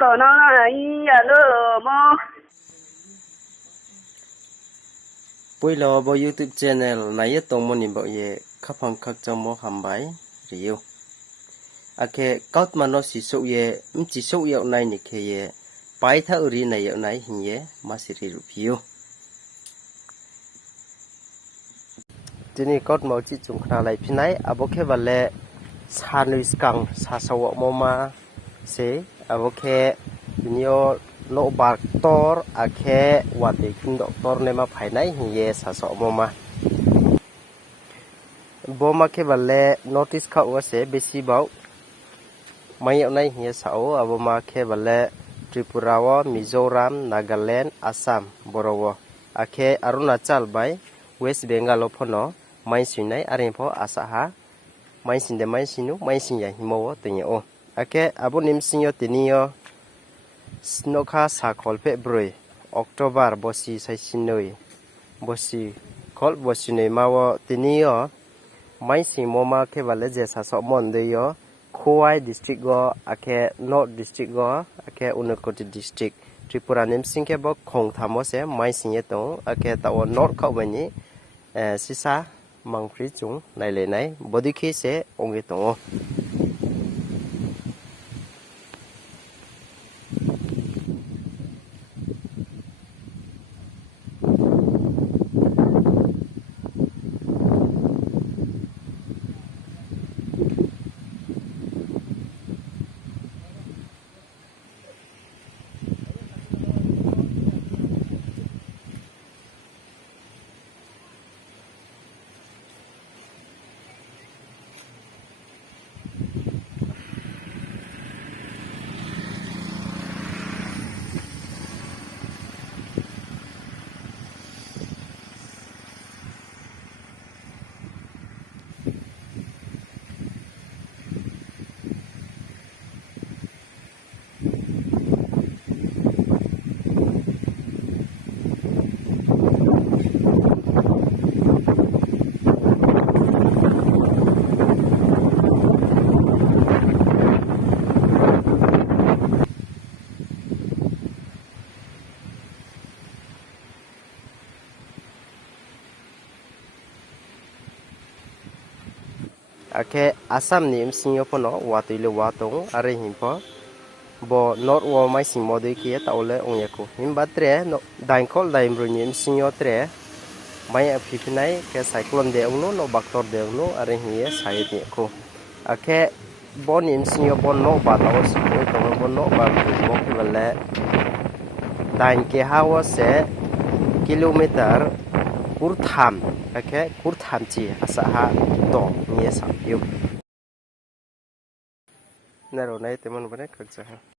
tổ nó là ý à lơ mò bây giờ bộ YouTube channel này tông môn bảo ye khắp hàng khắp trong mô hàm bài review ake cốt mà nó chỉ số yêu này nhỉ kia bài thảo uri này yêu này hình ye mà sẽ reviewทีนี้ก็มาจิจุงขนาดไหนพี่นายอาบุเคบัลเล่ซานุสกังซาสวะโมมาเสอาบุเคทีนี้โลบาร์ตอร์อาเควัดเด็กคุณด็อกตอร์เนี่ยมาภายในหิเยซาสวะโมมาบ่มาเคบัลเล่โนติสเขาว่าเสเบสิบ่าวไม่เอาในหิเยสาวอาบุมาเคบัลเล่ทริปุราวะมิโซรัมนาการแลนด์อัสสัมบราวะอาเคอรุณาจัลไปเวสเบงกาลพนอไม่สินในอารินพออาสาหะไม่สินเดไม่สินุไม่สินใหญ่หิมวะตัวเนี้ยโอโอเคอาบุนิมสินยตัวนี้สโนคาสาคอลเปบรอยออกโตบาร์บอสีใส่สินเลยบอสีคอลบอสีเนี่ยมาวะตัวนี้ไม่สินโมมาแค่วันเล็กเจสาสมอนเดียโคไอดิสตริกก็โอเคนอร์ดิสตริกก็โอเคอุณกติดิสตริกทริปุรานิมสินแค่บอกคงทำว่าเสียไม่สินยตรงโอเคแต่ว่านอร์เข้าไปนี้สิซามังฟรีจุงในเลยไหนบอดี้เคสองค์ตรงโอเคอาสัมนี่มสิงห์พนอวัตุเลวัตงอะไรหิมพอบอนอร์วอไม่สิงโมดีเคียตเอาเลยองค์ยาคูหิมบัตเตะดังคอลดังบรูนิมสิงห์เตะไม่อภิพินัยแค่ไซคลอนเดองโนบักตอร์เดองโนอะไรหิมใส่เนี่ยคูโอเคบอนิมสิงห์บอนโนบัตเอาสิงห์ตรงบอนโนบัตบรูมกิวันเล่ดังเกี่ยวว่าเสกิโลเมตรคูร์ทามโอเคคูร์ทามจีอาสาหะต่อเนี่ยสับอยู่นั่นเราในเต็มมันวันนี้ก็จะ